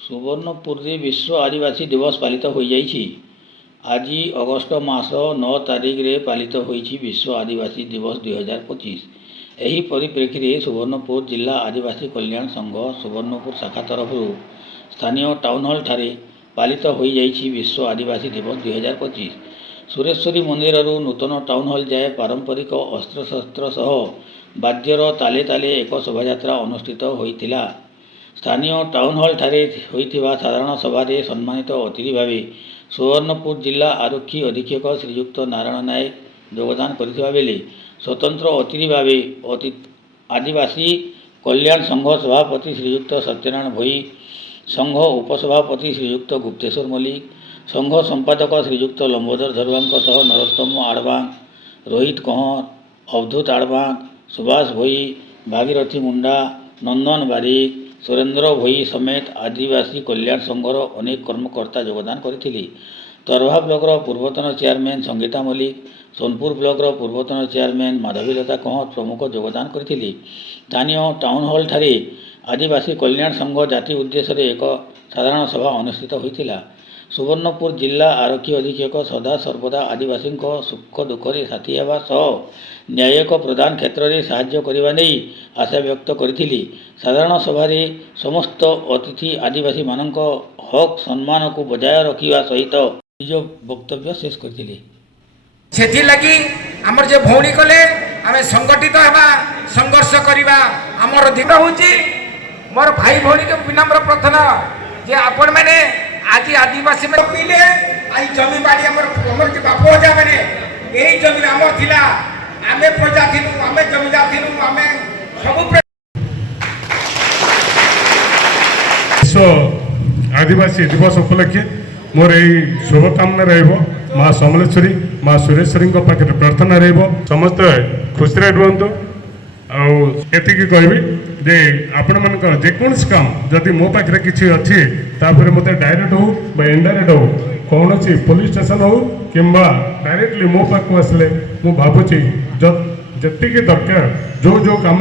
सुवर्णपुर में विश्व आदिवासी दिवस पालित हो जाइछि। आज अगस्ट मास 9 तारिख रे पालित होइछि विश्व आदिवासी दिवस 2025। एही परिप्रेक्षी रे सुवर्णपुर जिला आदिवासी कल्याण संघ सुवर्णपुर शाखा तरफ स्थानीय टाउन हॉल ठारे पालित हो जाइछि विश्व आदिवासी दिवस 2025। सुरेश्वरी मंदिर नूतन टाउन हॉल जाए पारंपरिक अस्त्रशस्त्र सह वाद्यर ताले ताले एक शोभायात्रा अनुष्ठित होइतिला। स्थानीय टाउन हॉल ठारे होइथिबा साधारण सभा रे सम्मानित अतिथि भावे सुवर्णपुर जिला आरक्षी अधीक्षक श्रीयुक्त नारायण नायक योगदान करथिबा बेले स्वतंत्र अतिथि भावे आदिवासी कल्याण संघ सभापति श्रीयुक्त सत्यनारायण भोई, संघ उपसभापति श्रीयुक्त गुप्तेश्वर मल्लिक, संघ संपादक श्रीयुक्त लंबोदर धरुआंक सह नरोत्तम आड़बांग, रोहित कंवर, अवधूत आड़बांग, सुभाष भोई, भागीरथी मुंडा, नंदन बारिक, सुरेंद्र भोई समेत आदिवासी कल्याण संघर अनेक कर्मकर्ता योगदान करथिले। तरभा ब्लॉकर पूर्वतन चेयरमैन संगीता मल्लिक, सोनपुर ब्लॉकर पूर्वतन चेयरमैन माधवीलता कंवर प्रमुख योगदान करथिले। स्थानीय टाउन हॉल ठारे आदिवासी कल्याण संघ जाति उद्देश्य एक साधारण सभा अनुष्ठित होइतिला। सुवर्णपुर जिला आरक्षी अधीक्षक सदा सर्वदा आदिवासी सुख दुखरे साथी हेबा सह न्यायिक प्रदान क्षेत्र में साहाय्य करने नहीं आशा व्यक्त करथिले। साधारण सभा समस्त अतिथि आदिवासी मानक हक सम्मान को बजाय रखा सहित निज वक्तव्य शेष करथिले। सेथि लगी हमर जे भौणी कले आमे संगठित हेबा संघर्ष करिबा हमर दिन होची। मोर भाई भौणी के विनम्र प्रार्थना जे आपण माने आज आदिवासी में पीले आई जमी बाड़ी हमर के बापो जा माने एही जमी हमर थिला। आमे प्रजा थिलु, आमे जमीदार थिलु, आमे सब विश्व आदिवासी दिवस उपलक्षे मोर यही शुभकामना रहिबो। माँ समलेश्वरी माँ सुरेश्वरी पाखे प्रार्थना रहिबो समस्त खुशी रुहतु। आती कहबी जे आपण मान जेकोसी काम जदि मो पाखे किसी अच्छी तापर मत डायरेक्ट हो इनडायरेक्ट हो कौन पुलिस स्टेशन हो कि डायरेक्टली मो पाक आसले मु भावुची जी दरकार जो काम